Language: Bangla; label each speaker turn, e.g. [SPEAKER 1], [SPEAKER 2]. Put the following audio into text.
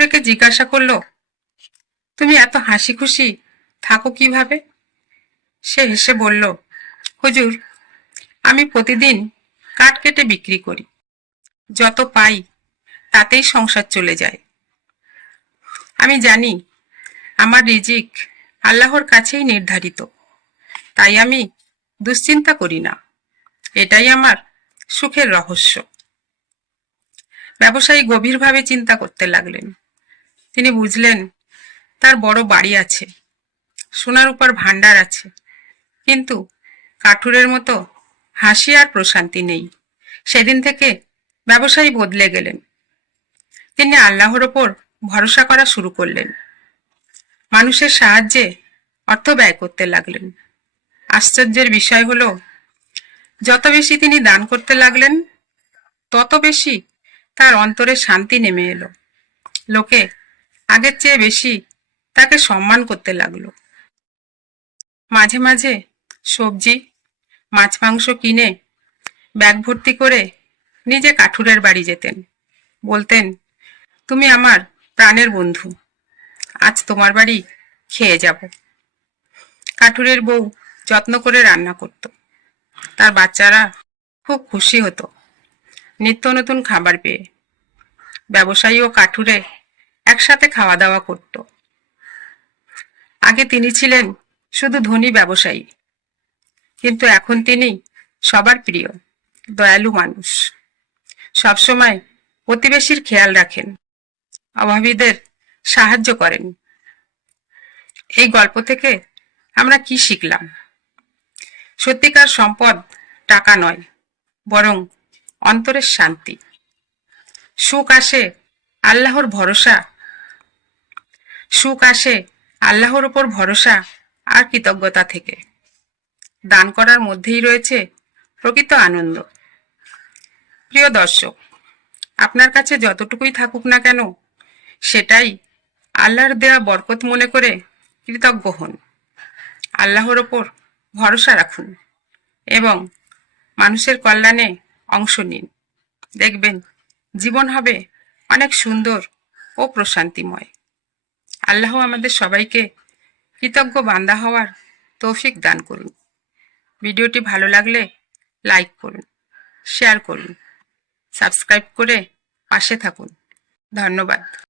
[SPEAKER 1] জিজ্ঞাসা করল, তুমি এত হাসি খুশি? থাকো কীভাবে? সে হেসে বলল, হুজুর, আমি প্রতিদিন কাঠ কেটে বিক্রি করি। যত পাই, তাতেই সংসার চলে যায়। আমি জানি আমার রিজিক আল্লাহর কাছেই নির্ধারিত। তাই আমি দুশ্চিন্তা করি না। এটাই আমার সুখের রহস্য। ব্যবসায়ী গভীরভাবে চিন্তা করতে লাগলেন। তিনি বুঝলেন, তার বড় বাড়ি আছে, সোনার উপর ভান্ডার আছে, কিন্তু কাঠুরের মতো হাসি আর প্রশান্তি নেই। সেদিন থেকে ব্যবসায়ী বদলে গেলেন। তিনি আল্লাহর ওপর ভরসা করা শুরু করলেন। মানুষের সাহায্যে অর্থ ব্যয় করতে লাগলেন। আশ্চর্যের বিষয় হলো, যত বেশি তিনি দান করতে লাগলেন, তত বেশি তার অন্তরে শান্তি নেমে এলো। লোকে আগের চেয়ে বেশি তাকে সম্মান করতে লাগল। মাঝে মাঝে সবজি, মাছ মাংস কিনে ব্যাগ ভর্তি করে নিজে কাঠুরের বাড়ি যেতেন। বলতেন, তুমি আমার প্রাণের বন্ধু, আজ তোমার বাড়ি খেয়ে যাব। কাঠুরের বউ যত্ন করে রান্না করত। তার বাচ্চারা খুব খুশি হতো। নিত্য নতুন খাবার পেয়ে। ব্যবসায়ী ও কাঠুরে একসাথে খাওয়া দাওয়া করত। আগে তিনি ছিলেন শুধু ধনী ব্যবসায়ী, কিন্তু এখন তিনি সবার প্রিয়, দয়ালু মানুষ। সবসময় প্রতিবেশীর খেয়াল রাখেন, অভাবীদের সাহায্য করেন। এই গল্প থেকে আমরা কি শিখলাম? সত্যিকার সম্পদ টাকা নয়, বরং অন্তরের শান্তি। সুখ আসে আল্লাহর ভরসা সুখ আসে আল্লাহর উপর ভরসা আর কৃতজ্ঞতা থেকে। দান করার মধ্যেই রয়েছে প্রকৃত আনন্দ। প্রিয় দর্শক, আপনার কাছে যতটুকুই থাকুক না কেন, সেটাই আল্লাহর দেয়া বরকত মনে করে কৃতজ্ঞ হন। আল্লাহর ওপর ভরসা রাখুন এবং মানুষের কল্যাণে অংশ নিন। দেখবেন জীবন হবে অনেক সুন্দর ও প্রশান্তিময়। আল্লাহ আমাদের সবাইকে কৃতজ্ঞ বান্দা হওয়ার তৌফিক দান করুন। ভিডিওটি ভালো লাগলে লাইক করুন, শেয়ার করুন, সাবস্ক্রাইব করে পাশে থাকুন। ধন্যবাদ।